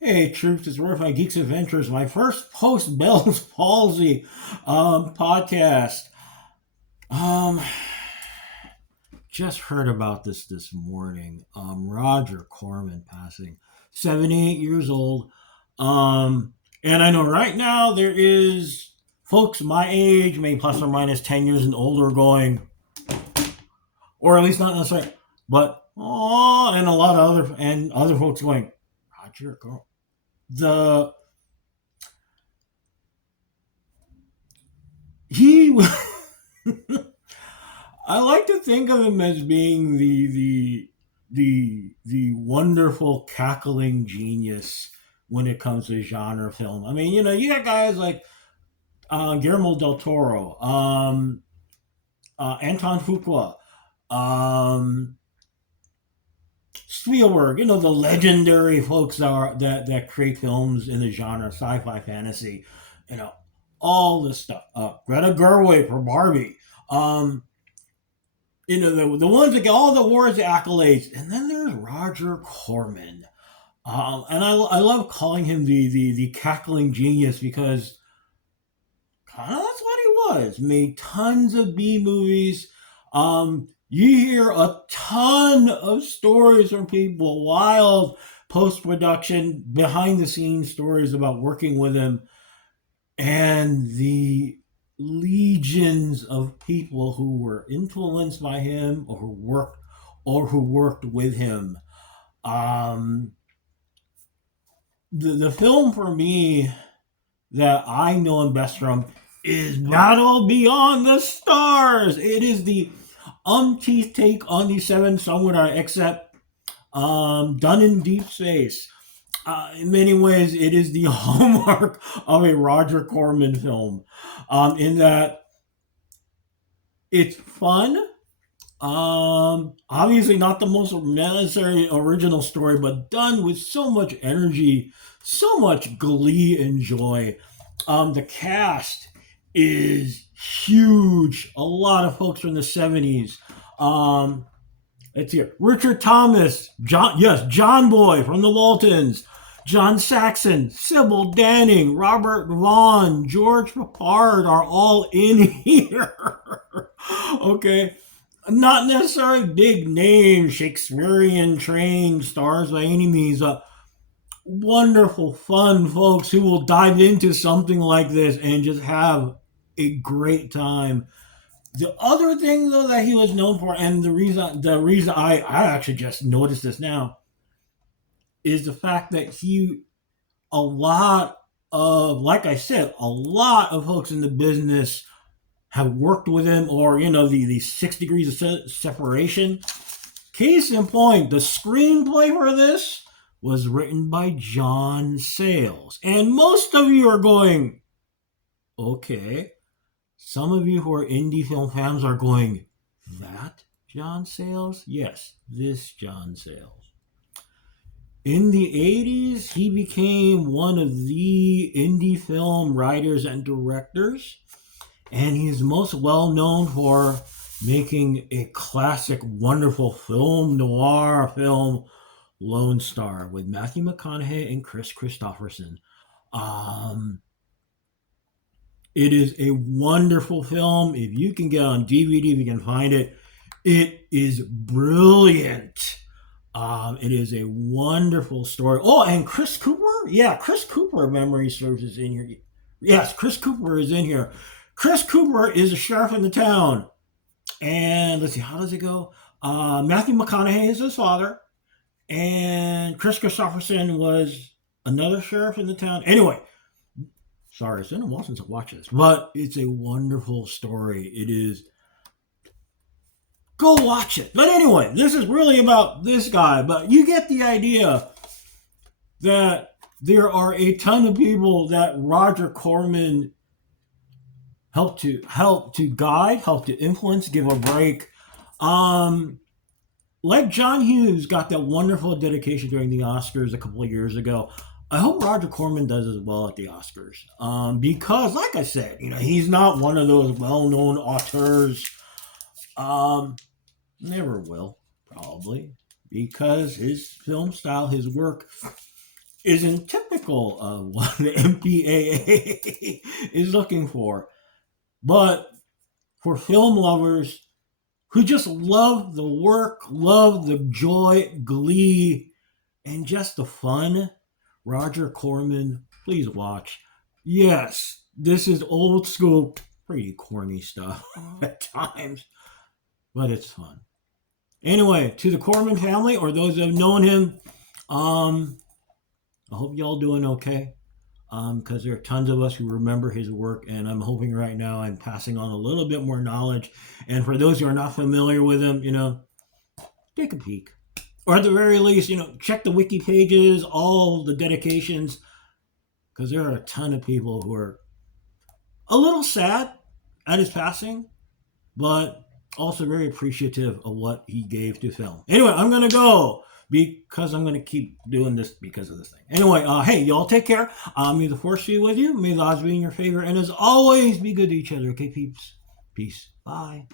Hey, Troops, it's Rarified Geeks Adventures, my first post Bell's Palsy podcast. Um, just heard about this morning. Roger Corman passing, 78 years old. And I know right now there is folks my age, maybe plus or minus 10 years and older, going, or at least not necessarily, but oh, and a lot of other folks going, Roger Corman. The he I like to think of him as being the wonderful cackling genius when it comes to genre film. I mean, you got guys like Guillermo del Toro, Anton Fuqua, um, Spielberg. The legendary folks that create films in the genre sci-fi, fantasy. You know, all this stuff. Greta Gerwig for Barbie. Um, the ones that get all the awards, the accolades, and then there's Roger Corman, and I love calling him the cackling genius because kind of that's what he was. Made tons of B movies. You hear a ton of stories from people, wild post production, behind the scenes stories about working with him, and the legions of people who were influenced by him or who worked with him. Um, the film for me that I know him best from is Battle Beyond the Stars. It is the umpteenth take on the Seven Samurai, except done in deep space. In many ways, it is the hallmark of a Roger Corman film, in that it's fun. Obviously not the most necessary original story, but done with so much energy, so much glee and joy. The cast is huge. A lot of folks from the 70s. Let's hear Richard Thomas, John Boy from the Waltons, John Saxon, Sybil Danning, Robert Vaughn, George Papard are all in here. Okay, not necessarily big names, Shakespearean trained stars by any means. Wonderful, fun folks who will dive into something like this and just have a great time. The other thing, though, that he was known for, and the reason I actually just noticed this now, is the fact that a lot like I said, a lot of folks in the business have worked with him, or the 6 degrees of separation. Case in point, the screenplay for this was written by John Sayles, and most of you are going, okay. Some of you who are indie film fans are going, that John Sayles? Yes, this John Sayles. In the 80s, he became one of the indie film writers and directors, and he's most well known for making a classic, wonderful film noir film, Lone Star, with Matthew McConaughey and Chris Christopherson. Um, it is a wonderful film. If you can get on DVD, if you can find it, it is brilliant. It is a wonderful story. Oh, and Chris Cooper? Yeah, Chris Cooper, if memory serves, is in here. Yes, Chris Cooper is in here. Chris Cooper is a sheriff in the town. And let's see, how does it go? Matthew McConaughey is his father. And Chris Christopherson was another sheriff in the town. Anyway, sorry, it's been a while since I've watched this, but it's a wonderful story. It is. Go watch it. But anyway, this is really about this guy, but you get the idea that there are a ton of people that Roger Corman help to guide, help to influence, give a break. Like John Hughes got that wonderful dedication during the Oscars a couple of years ago. I hope Roger Corman does as well at the Oscars, because, like I said, he's not one of those well-known auteurs. Never will, probably, because his film style, his work, isn't typical of what the MPAA is looking for. But for film lovers who just love the work, love the joy, glee, and just the fun, Roger Corman, please watch. Yes, this is old school, pretty corny stuff at times, but it's fun. Anyway, to the Corman family or those that have known him, I hope y'all doing okay. Because there are tons of us who remember his work, and I'm hoping right now I'm passing on a little bit more knowledge. And for those who are not familiar with him, take a peek, or at the very least, check the wiki pages, all the dedications, because there are a ton of people who are a little sad at his passing, but also very appreciative of what he gave to film. Anyway, I'm gonna go because I'm gonna keep doing this because of this thing. Anyway, hey, y'all take care. May the force be with you. May the odds be in your favor, and as always, be good to each other. Okay, peeps. Peace. Bye.